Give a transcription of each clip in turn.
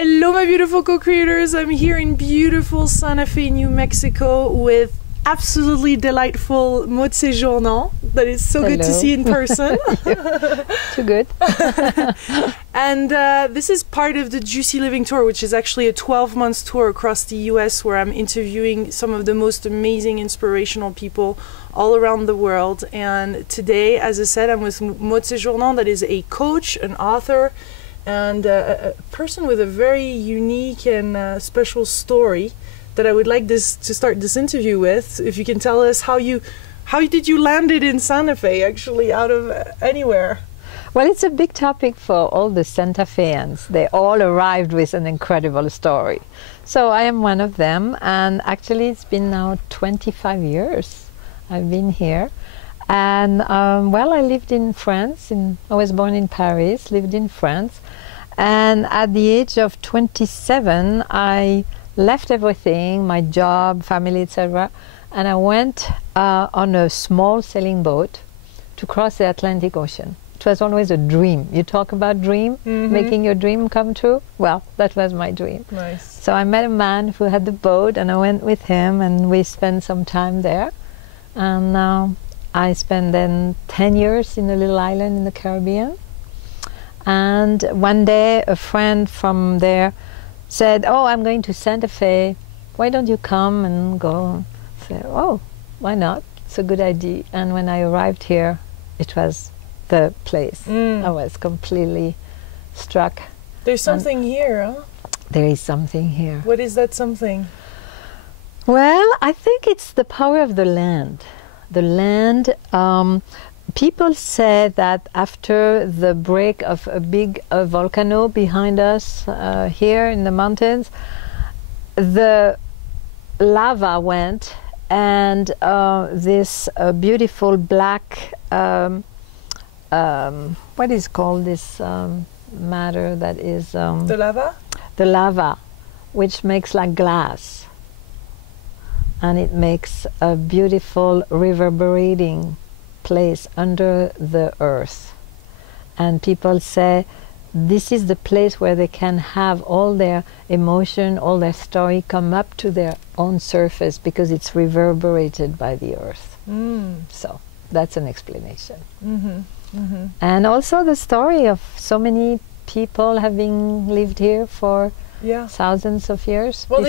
Hello, my beautiful co-creators. I'm here in beautiful Santa Fe, New Mexico with absolutely delightful Maud Sejournant. That is so good to see in person. Too good. And this is part of the Juicy Living Tour, which is actually a 12-month tour across the US where I'm interviewing some of the most amazing, inspirational people all around the world. And today, as I said, I'm with Maud Sejournant, that is a coach, an author, and a person with a very unique and special story that I would like to start this interview with. If you can tell us how did you land it in Santa Fe, actually, out of anywhere? Well, it's a big topic for all the Santa Feans. They all arrived with an incredible story. So I am one of them, and actually it's been now 25 years I've been here. And well, I lived in France. I was born in Paris, lived in France. And at the age of 27, I left everything, my job, family, etc. And I went on a small sailing boat to cross the Atlantic Ocean. It was always a dream. You talk about dream, making your dream come true. Well, that was my dream. Nice. So I met a man who had the boat, and I went with him, and we spent some time there. And I spent then 10 years in a little island in the Caribbean. And one day a friend from there said, "Oh, I'm going to Santa Fe. Why don't you come and go?" I said, "Oh, why not? It's a good idea." And when I arrived here, it was the place. I was completely struck. There's something here, huh? There is something here. What is that something? Well, I think it's the power of the land. The land, people say that after the break of a big volcano behind us here in the mountains, the lava went, and this beautiful black, what is called this matter that is... the lava? The lava, which makes like glass. And it makes a beautiful reverberating place under the earth. And people say this is the place where they can have all their emotion, all their story come up to their own surface because it's reverberated by the earth. So that's an explanation. And also the story of so many people having lived here for thousands of years. Well,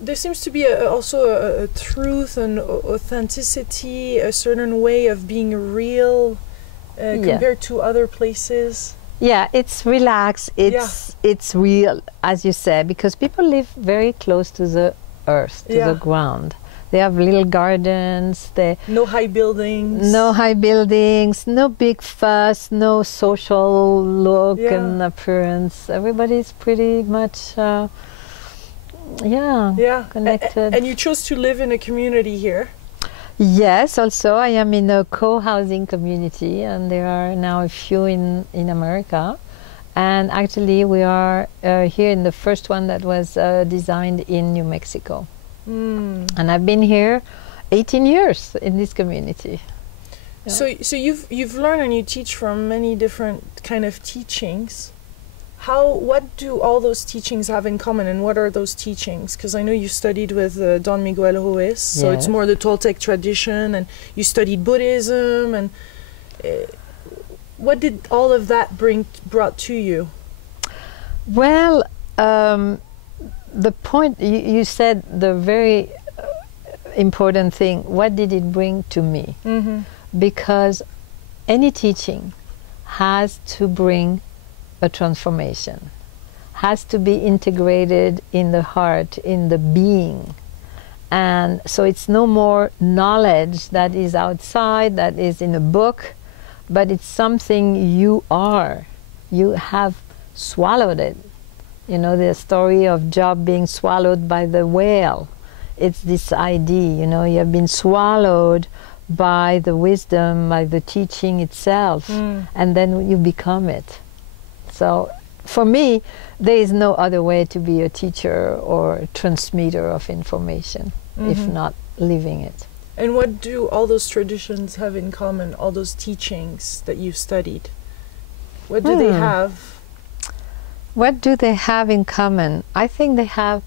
there seems to be also a truth and authenticity, a certain way of being real compared to other places. Yeah, it's relaxed, it's real, as you said, because people live very close to the earth, to the ground. They have little gardens. No high buildings. No high buildings, no big fuss, no social look and appearance. Everybody's pretty much, connected. And you chose to live in a community here? Yes, also I am in a co-housing community, and there are now a few in America. And actually we are here in the first one that was designed in New Mexico. And I've been here 18 years in this community. So you've learned and you teach from many different kind of teachings. What do all those teachings have in common, and what are those teachings? Because I know you studied with Don Miguel Ruiz, so it's more the Toltec tradition, and you studied Buddhism, and what did all of that brought to you? Well, the point, you said the very important thing, what did it bring to me? Because any teaching has to bring a transformation, has to be integrated in the heart, in the being. And so it's no more knowledge that is outside, that is in a book, but it's something you are. You have swallowed it. You know, the story of Job being swallowed by the whale. It's this idea, you know, you have been swallowed by the wisdom, by the teaching itself, and then you become it. So for me, there is no other way to be a teacher or transmitter of information if not living it. And what do all those traditions have in common, all those teachings that you've studied? What do they have? What do they have in common? I think they have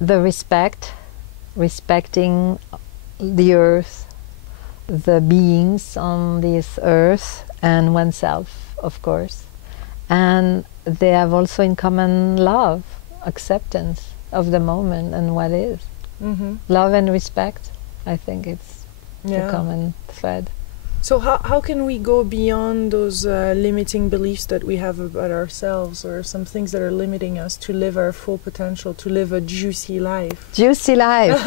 the respecting the earth, the beings on this earth, and oneself, of course. And they have also in common love, acceptance of the moment and what is. Love and respect, I think it's a common thread. So how can we go beyond those limiting beliefs that we have about ourselves, or some things that are limiting us to live our full potential, to live a juicy life? Juicy life.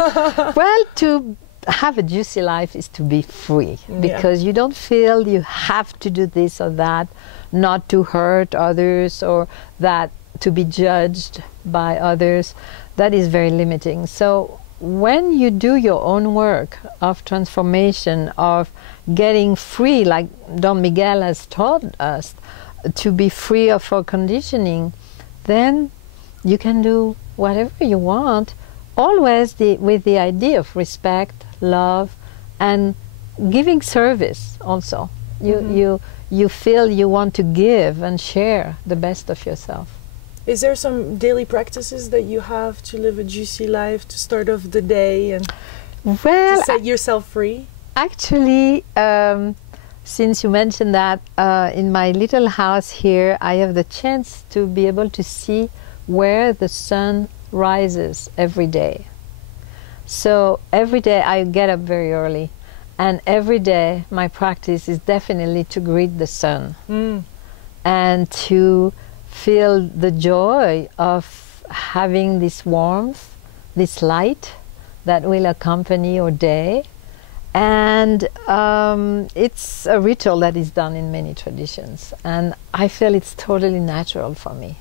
Well, to have a juicy life is to be free, because you don't feel you have to do this or that, not to hurt others, or that to be judged by others. That is very limiting. So when you do your own work of transformation, of getting free, like Don Miguel has taught us, to be free of our conditioning, then you can do whatever you want, always with the idea of respect, love, and giving service also. You feel you want to give and share the best of yourself. Is there some daily practices that you have to live a juicy life, to start off the day and to set yourself free? Actually, since you mentioned that, in my little house here, I have the chance to be able to see where the sun rises every day. So every day I get up very early, and every day my practice is definitely to greet the sun and to feel the joy of having this warmth, this light that will accompany our day. And it's a ritual that is done in many traditions, and I feel it's totally natural for me,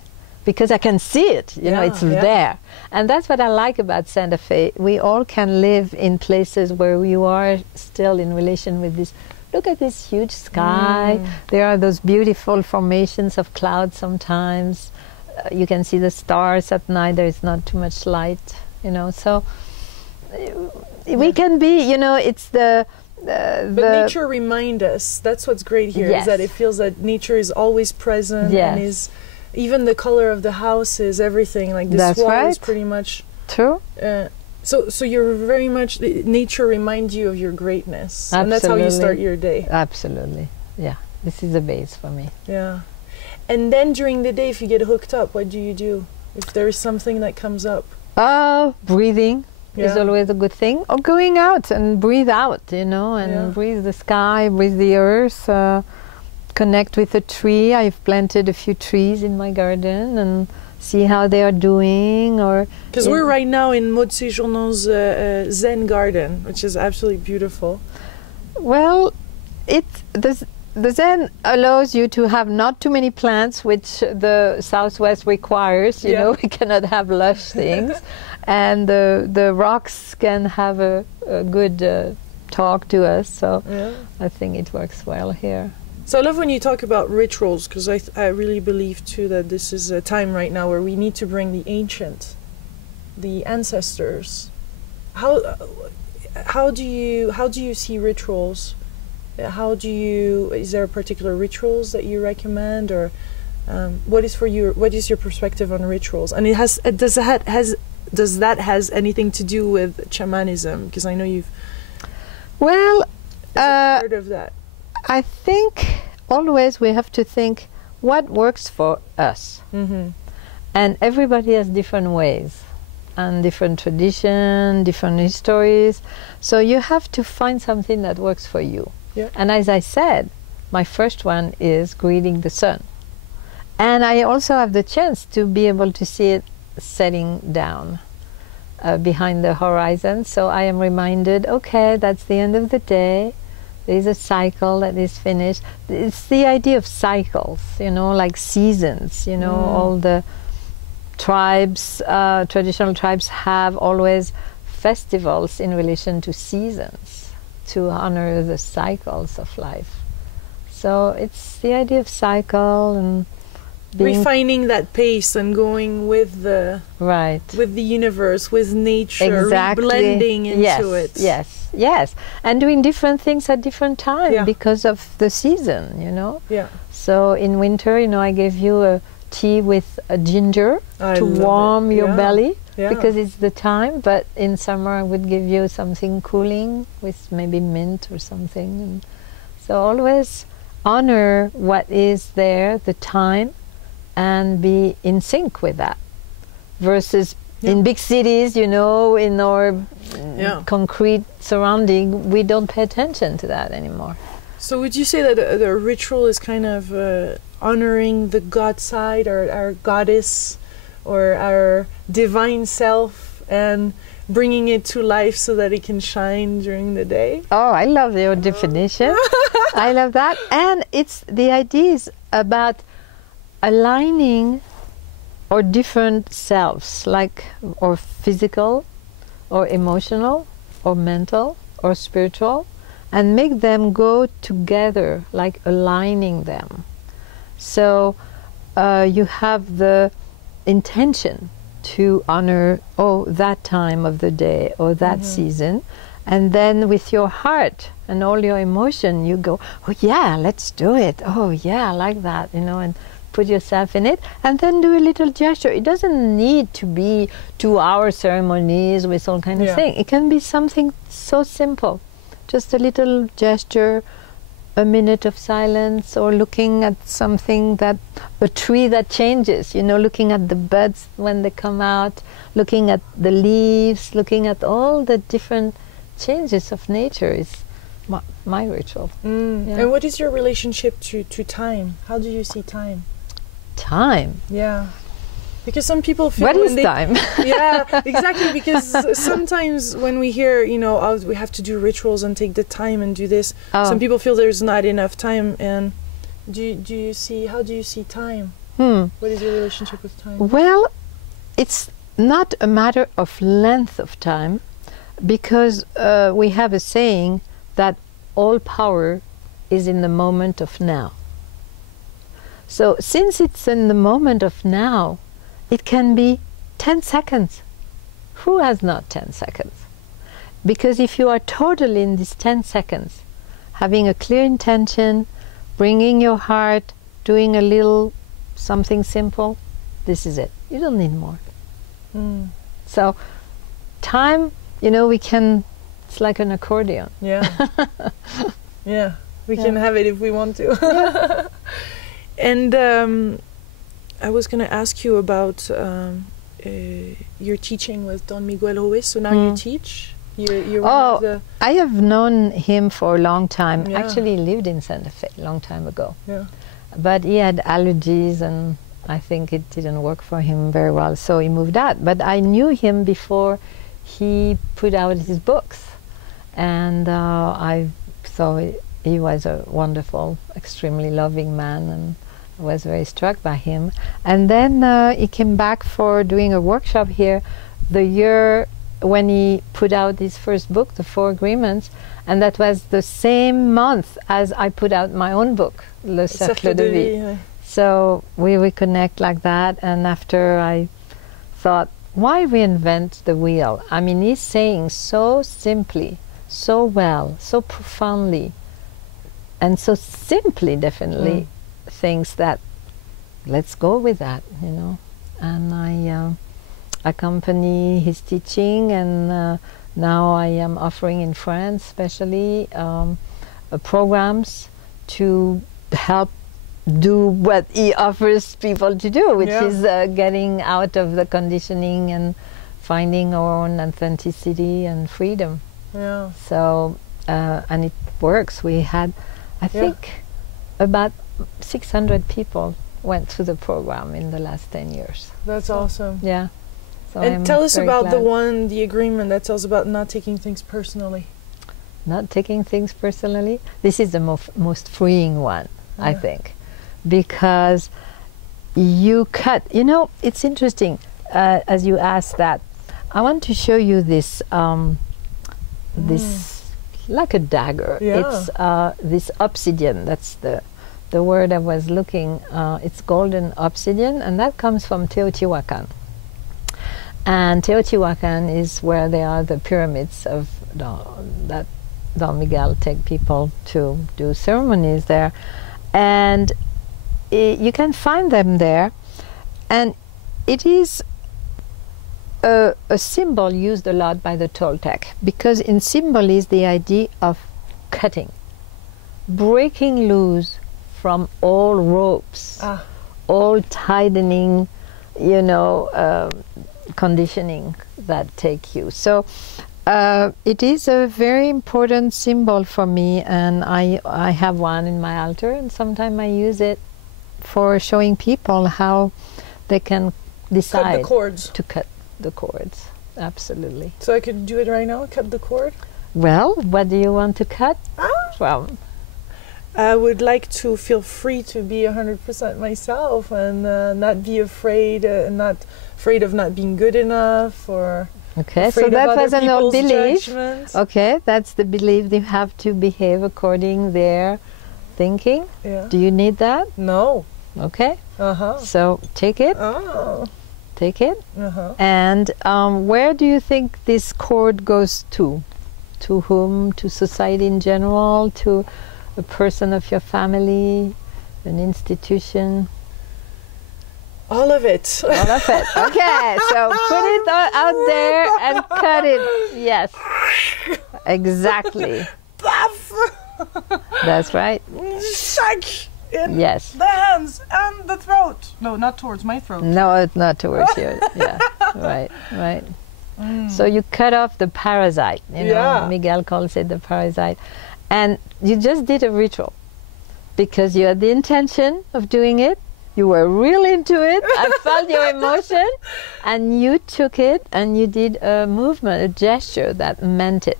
because I can see it, you know, it's there. And that's what I like about Santa Fe. We all can live in places where you are still in relation with this. Look at this huge sky. There are those beautiful formations of clouds sometimes. You can see the stars at night. There is not too much light, you know. So we can be, you know, it's but nature reminds us. That's what's great here, is that it feels that nature is always present, and is even the color of the houses, everything. Like this wall is pretty much true. So you're very much, nature reminds you of your greatness. Absolutely. And that's how you start your day. Absolutely. Yeah. This is the base for me. Yeah. And then during the day, if you get hooked up, what do you do? If there is something that comes up? Breathing is always a good thing. Or going out and breathe out, you know, and breathe the sky, breathe the earth, connect with a tree. I've planted a few trees in my garden and see how they are doing. Or because we're right now in Maud Sejournant's Zen garden, which is absolutely beautiful. Well, the Zen allows you to have not too many plants, which the Southwest requires. You know, we cannot have lush things, and the rocks can have a good talk to us. So I think it works well here. So I love when you talk about rituals, because I really believe too that this is a time right now where we need to bring the ancient, the ancestors. How do you see rituals? Is there a particular rituals that you recommend, or what is your perspective on rituals? And does that has anything to do with shamanism? Because I know you've part of that. I think always we have to think what works for us. And everybody has different ways and different tradition, different histories. So you have to find something that works for you. And as I said, my first one is greeting the sun. And I also have the chance to be able to see it setting down behind the horizon. So I am reminded, okay, that's the end of the day. There is a cycle that is finished. It's the idea of cycles, you know, like seasons. You know, all the tribes, traditional tribes have always festivals in relation to seasons to honor the cycles of life. So it's the idea of cycle and refining that pace and going with the with the universe, with nature, blending into it. Yes, and doing different things at different times because of the season, you know. So in winter, you know, I gave you a tea with ginger to warm your belly, because it's the time. But in summer I would give you something cooling with maybe mint or something. And so always honor what is there, the time, and be in sync with that. Versus in big cities, you know, in our concrete surrounding, we don't pay attention to that anymore. So would you say that the ritual is kind of honoring the God side, or our goddess, or our divine self, and bringing it to life so that it can shine during the day? Oh, I love your definition. I love that. And it's the ideas about aligning our different selves, like or physical, or emotional, or mental, or spiritual, and make them go together, like aligning them. So you have the intention to honor, that time of the day, or that season, and then with your heart and all your emotion, you go, oh yeah, let's do it. Oh yeah, I like that, you know, and put yourself in it, and then do a little gesture. It doesn't need to be 2-hour ceremonies with all kind of thing. It can be something so simple, just a little gesture, a minute of silence, or looking at something, that a tree that changes, you know, looking at the buds when they come out, looking at the leaves, looking at all the different changes of nature is my ritual. And what is your relationship to time? How do you see time? Time? Yeah. Because some people feel... What is time? Yeah, exactly. Because sometimes when we hear, you know, we have to do rituals and take the time and do this, some people feel there's not enough time. And how do you see time? What is your relationship with time? Well, it's not a matter of length of time, because we have a saying that all power is in the moment of now. So since it's in the moment of now, it can be 10 seconds. Who has not 10 seconds? Because if you are totally in these 10 seconds, having a clear intention, bringing your heart, doing a little something simple, this is it. You don't need more. So time, you know, it's like an accordion. Yeah. We can have it if we want to. And I was going to ask you about your teaching with Don Miguel Ruiz. So now you teach? You're one of the... I have known him for a long time. Actually, he lived in Santa Fe a long time ago. But he had allergies, and I think it didn't work for him very well, so he moved out. But I knew him before he put out his books. And I thought he was a wonderful, extremely loving man, and I was very struck by him. And then he came back for doing a workshop here the year when he put out his first book, The Four Agreements, and that was the same month as I put out my own book, Le Cercle de Vie. So we reconnect like that, and after I thought, why reinvent the wheel? I mean, he's saying so simply, so well, so profoundly, and so simply, definitely, things that, let's go with that, you know. And I accompany his teaching, and now I am offering in France, especially, programs to help do what he offers people to do, which is getting out of the conditioning and finding our own authenticity and freedom. So, and it works. We had, I think, about 600 people went through the program in the last 10 years. That's awesome. Yeah. So and tell us about the agreement that tells about not taking things personally. Not taking things personally. This is the most freeing one, I think, because you cut. You know, it's interesting as you asked that. I want to show you this, this like a dagger. It's this obsidian. That's the word I was looking. It's golden obsidian, and that comes from Teotihuacan. And Teotihuacan is where there are the pyramids of that Don Miguel take people to do ceremonies there. And you can find them there. And it is a symbol used a lot by the Toltec, because in symbol is the idea of cutting, breaking loose from all ropes, all tightening, you know, conditioning that take you. So it is a very important symbol for me, and I have one in my altar, and sometimes I use it for showing people how they can decide cut the cords. to cut the cords. Absolutely. So I could do it right now, cut the cord? Well, what do you want to cut from? I would like to feel free to be 100% myself, and not be afraid, not afraid of not being good enough, or okay, so that was an old belief. Judgment. Okay, that's the belief. You have to behave according their thinking. Yeah. Do you need that? No. Okay. Uh-huh. So take it. Oh. Take it. Uh-huh. And where do you think this cord goes to? To whom? To society in general? To a person of your family? An institution? All of it. All of it. Okay, so put it out there and cut it. Yes. Exactly. That's right. Shack in Yes. the hands and the throat. No, not towards my throat. No, it's not towards you. Yeah. Right, right. So you cut off the parasite. You know, Yeah. Miguel calls it the parasite. And you just did a ritual because you had the intention of doing it. You were real into it. I felt your emotion. And you took it and you did a movement, a gesture that meant it.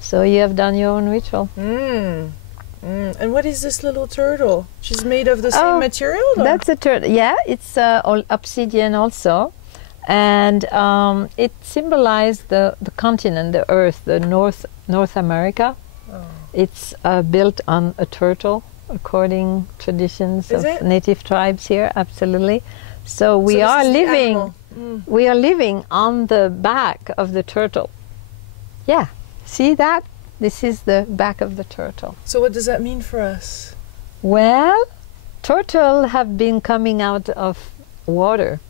So you have done your own ritual. And what is this little turtle? She's made of the same material? Or? That's a turtle. Yeah, it's all obsidian also. And it symbolized the continent, the earth, the North America. Oh. It's built on a turtle, according traditions Is of it? native tribes here. Absolutely. So we So this are is the living. animal. We are living on the back of the turtle. Yeah. See that? This is the back of the turtle. So what does that mean for us? Well, turtles have been coming out of water.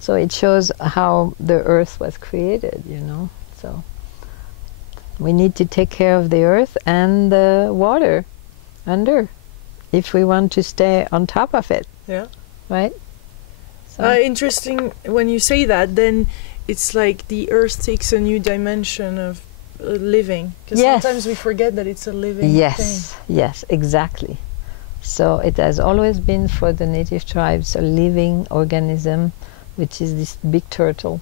So it shows how the earth was created, you know. So we need to take care of the earth and the water under if we want to stay on top of it. Yeah. Right? So Interesting when you say that, then it's like the earth takes a new dimension of living. Because Yes. sometimes we forget that it's a living yes, thing. yes, exactly. So it has always been for the native tribes a living organism, which is this big turtle.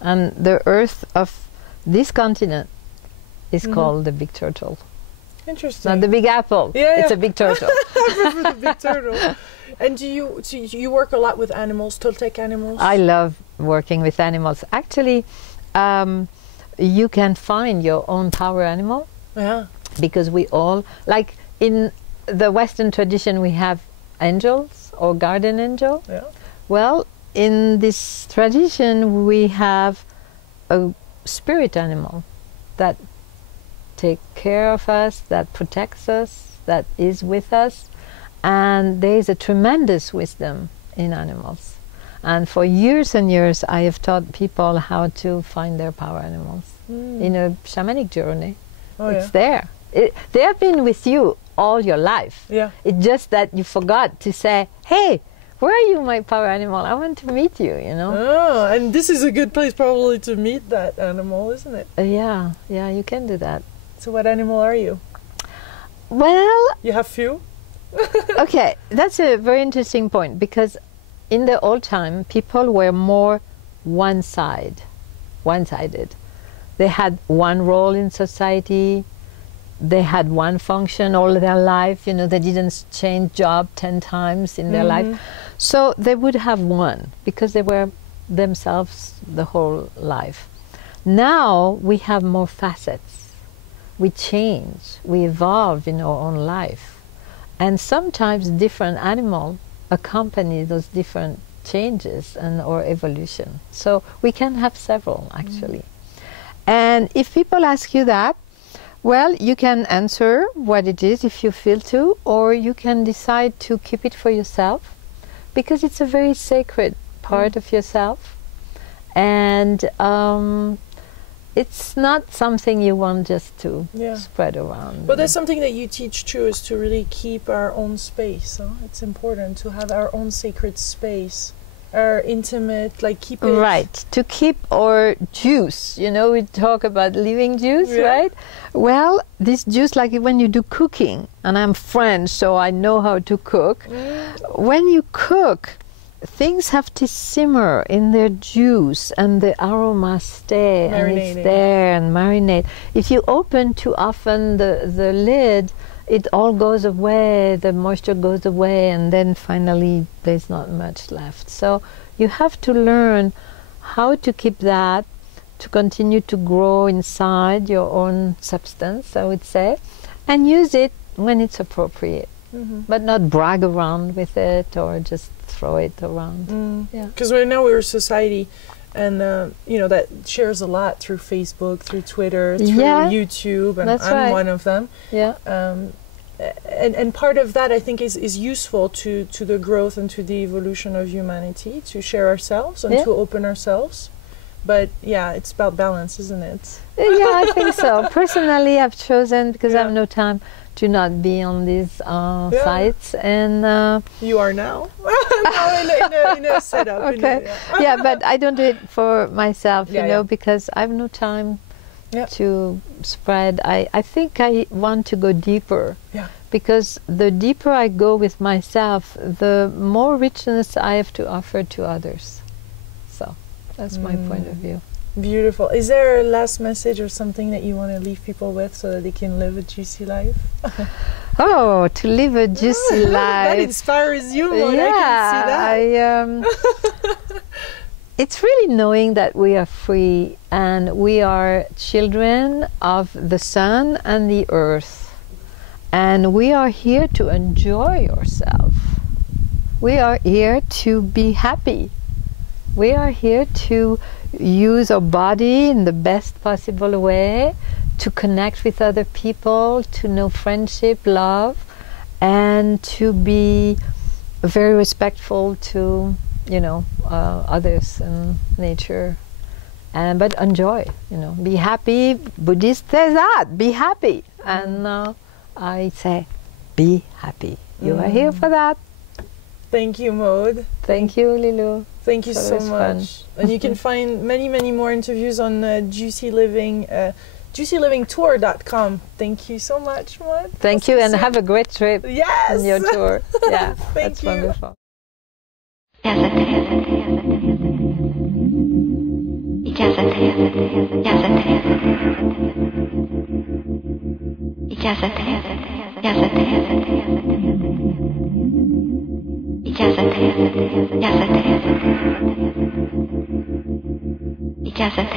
And the earth of this continent is called the big turtle. Interesting. Not the big apple. Yeah, It's yeah. a big turtle. I prefer the big turtle. And do you work a lot with animals, Toltec animals? I love working with animals. Actually, you can find your own power animal Yeah. because we all, like in the Western tradition, we have angels or guardian angel. Yeah. Well, in this tradition, we have a spirit animal that takes care of us, that protects us, that is with us. And there is a tremendous wisdom in animals. And for years and years, I have taught people how to find their power animals in a shamanic journey. Oh, It's yeah. there. They have been with you all your life. Yeah. It's just that you forgot to say, hey, where are you, my power animal? I want to meet you, you know? Oh, and this is a good place probably to meet that animal, isn't it? Yeah, you can do that. So what animal are you? Well, You have few? okay, that's a very interesting point because in the old time, people were more one-sided. They had one role in society. They had one function all their life. You know, they didn't change job 10 times in their life. So they would have one because they were themselves the whole life. Now we have more facets. We change, we evolve in our own life. And sometimes different animals accompany those different changes and or evolution. So we can have several actually. And if people ask you that, well, you can answer what it is if you feel to, or you can decide to keep it for yourself because it's a very sacred part of yourself, and it's not something you want just to spread around. But that's something that you teach too, is to really keep our own space. Huh? It's important to have our own sacred space, our intimate, like keep it... Right, to keep our juice. You know, we talk about living juice, right? Well, this juice, like when you do cooking, and I'm French, so I know how to cook. When you cook, things have to simmer in their juice, and the aroma stay, and it's there and marinate. If you open too often the lid, it all goes away, the moisture goes away, and then finally there's not much left. So you have to learn how to keep that, to continue to grow inside your own substance, I would say, and use it when it's appropriate, but not brag around with it or just throw it around. Because right now we're a society, and you know, that shares a lot through Facebook, through Twitter, through YouTube, and I'm one of them. And part of that, I think, is useful to the growth and to the evolution of humanity, to share ourselves and to open ourselves. But yeah, it's about balance, isn't it? Yeah, I think so. Personally, I've chosen, because I have no time, to not be on these sites. And you are now? Now in a setup. Okay. But I don't do it for myself, you know, because I have no time to spread. I think I want to go deeper, because the deeper I go with myself, the more richness I have to offer to others. So that's my point of view. Beautiful. Is there a last message or something that you want to leave people with so that they can live a juicy life? Oh, to live a juicy life. That inspires you more. I can see that. It's really knowing that we are free, and we are children of the sun and the earth, and we are here to enjoy ourselves. We are here to be happy. We are here to use our body in the best possible way, to connect with other people, to know friendship, love, and to be very respectful to, you know, others and nature, and but enjoy, you know, be happy. Buddhist says that, be happy, and I say, be happy. You are here for that. Thank you, Maude. Thank you, Lilou. Thank you so much. And you can find many, many more interviews on Juicy Living, juicylivingtour.com. Thank you so much, Maude. Thank you, and have a great trip on your tour. Yeah, Thank you. Wonderful. Ijazat.